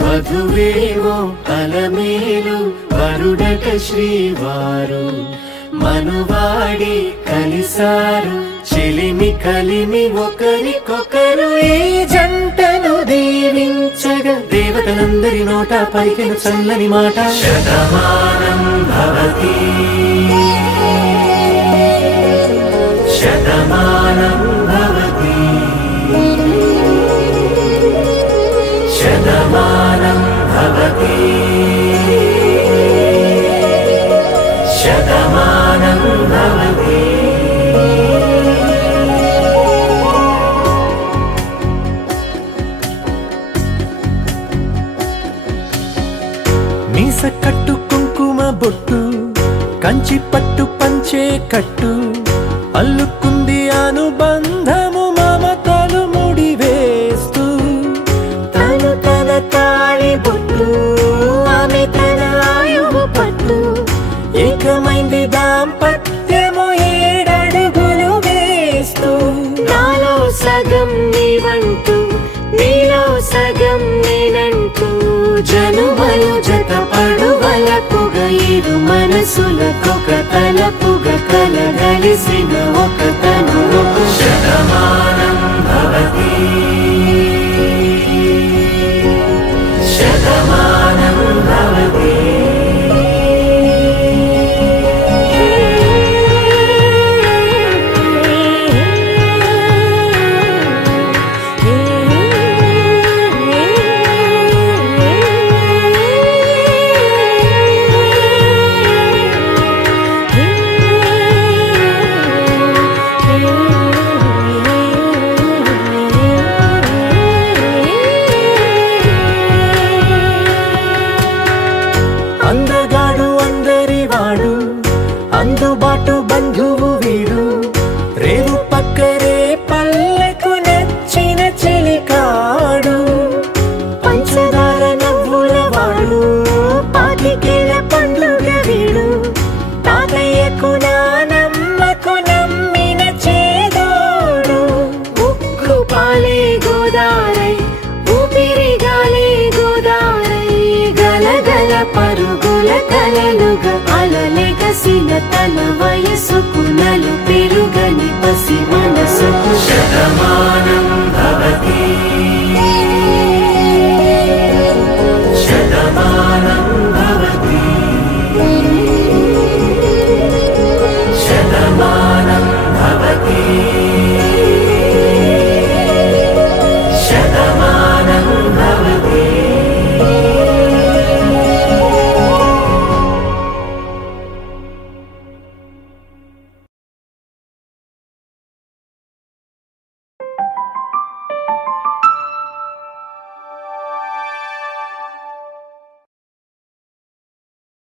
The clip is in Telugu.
వధువేవో అలమేలు వరుడట శ్రీవారు మనువాడి కలిసారు చెలిమి కలిమి ఒకరికొకరు ఈ జంటను దీవించగా దేవతలందరి నోట పలికిన చల్లని మాట శతమానం భవతి శతమానం భవతి శతమానం భవతి శతమానం భవతి మీస కట్టు కుంకుమ బొట్టు కంచి పట్టు పంచే కట్టు అల్లుకుంది అనుబంధము మమతలు ముడివేస్తూ తను తన తాళి బొట్టు ఆమె తన ఆయువు పట్టు ఏకమైంది దాంపత్యము 7 అడుగులు వేస్తూ నాలో సగం నీవంటూ నీలో సగం నేనంటూ జనుమలు జతపడువలపుగ ఇరు మనసులకొక తలపుగ కలగలిసిన ఒక తను శతమానం భవతి శతమానం భవతి అందగాడు అందరివాడు అందుబాటు బంధువు వీడు రేవు పక్కరే పల్లెకు నచ్చిన చెలికాడు పంచదార నవ్వుల వాడు పాతికేల పండుగ వీడు తాతయ్యకు నానమ్మకు నమ్మిన చేదోడు ఉక్కు పాలే గోదారై ఊపిరిగాలే గోదారై గలగల పరుగుల కలలుగా అలలెగసిన తన వయసుకు నలుపే